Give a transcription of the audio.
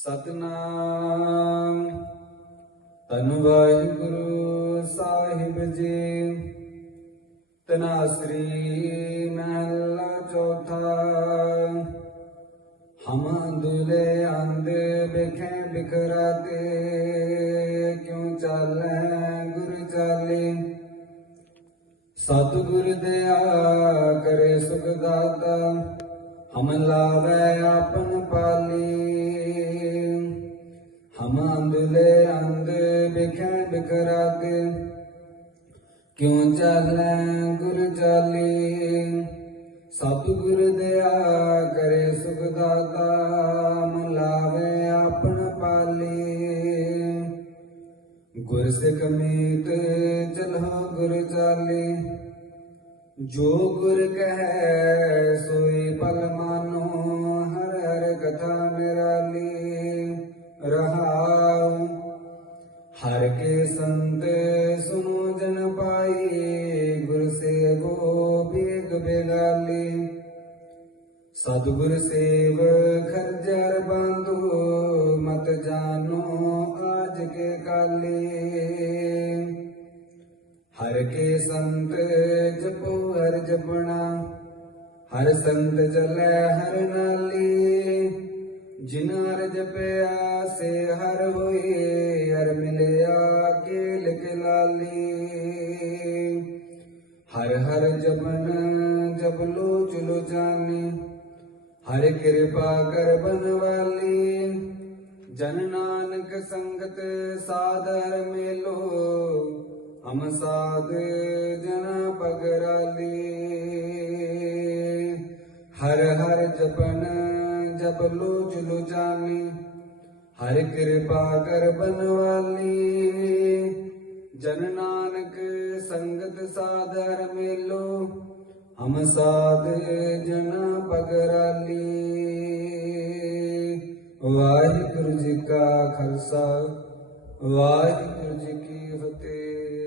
ਸਤਨਾਮ। ਤਨ ਵਾਹਿਗੁਰੂ ਸਾਹਿਬ ਜੀ। ਤਨਾਸਰੀ ਮਹਲਾ ਚੌਥਾ। ਹਮ ਦੁਲੇ ਅੰਧ ਬਿਖੇ ਬਿਖਰਾਤੇ। ਕਿਉ ਚਾਲੈ ਗੁਰ ਚਾਲੇ? ਸਤਿਗੁਰ ਦਇਆ ਕਰੇ ਸੁਖ ਦਾਤਾ। ਹਮ ਲਾਵੇ ਆਪਨ ਪਾਲੀ। ਹਮ ਅੰਦਲੇ ਅੰਦ ਬਿਖੈ ਬਿਖਰਾਤੇ ਕਿਉ ਚਾਲੈ ਗੁਰ ਚਾਲੀ? ਸਤਿਗੁਰ ਦਇਆ ਕਰੇ ਸੁਖ ਦਾਤਾ। ਹਮ ਲਾਵੇ ਆਪਨ ਪਾਲੀ। ਗੁਰ ਸਿੱਖ ਮੀਤ ਚਲਹੁ ਗੁਰ ਚਾਲੀ। ਜੋ ਗੁਰ ਕਹੈ ਸੋਈ ਪਲ ਮਾਨੋ, ਹਰ ਹਰ ਕਥਾ ਨਿਰਾਲੀ ਰਹਾਉ। ਹਰ ਕੇ ਸੰਤ ਸੁਨੋ ਜਨ ਪਾਈ, ਗੁਰ ਸੇਵੋ ਬੇਗ ਬੇਗਾਲੀ ਸਤਿਗੁਰ ਸੇਵ ਖਰਜਰ ਬੰਧੂ, ਮਤ ਜਾਨੋ ਆਜ ਕੇ ਕਾਲੇ। ਹਰ ਕੇ ਸੰਤ ਜਪੋ, ਹਰ ਜਪਣਾ। ਹਰ ਸੰਤ ਜਲੈ ਹਰ ਨਾਲੀ। ਜਿਨਾਰ ਜਪਿਆ ਸੇ ਹਰ ਹੋਏ, ਹਰ ਮਿਲਿਆ ਕੇਲ ਕਲਾਲੀ ਹਰ ਹਰ ਜਪਨ ਜਪਲੋ ਚੁਲੋ ਜਾਣੀ ਹਰ ਕਿਰਪਾ ਕਰ ਬਨਵਾਲੀ। ਜਨ ਨਾਨਕ ਸੰਗਤ, ਸਾਦਰ ਮੇਲੋ। ਹਮ ਸਾਧ ਜਨ ਪਗਰਾਲੀ। ਹਰ ਹਰ ਜਪਨ ਜਪ ਲੋ ਚਲੋ ਜਾਣੀ ਹਰ ਕਿਰਪਾ ਕਰ ਬਨਵਾਲੀ। ਜਨ ਨਾਨਕ ਸੰਗਤ ਸਾਧਰ ਮੇਲੋ। ਹਮ ਸਾਧ ਜਨ ਪਗਰਾਲੀ। ਵਾਹਿਗੁਰੂ ਜੀ ਕਾ ਖਾਲਸਾ। ਵਾਹਿਗੁਰੂ ਜੀ ਕੀ ਫਤਿਹ।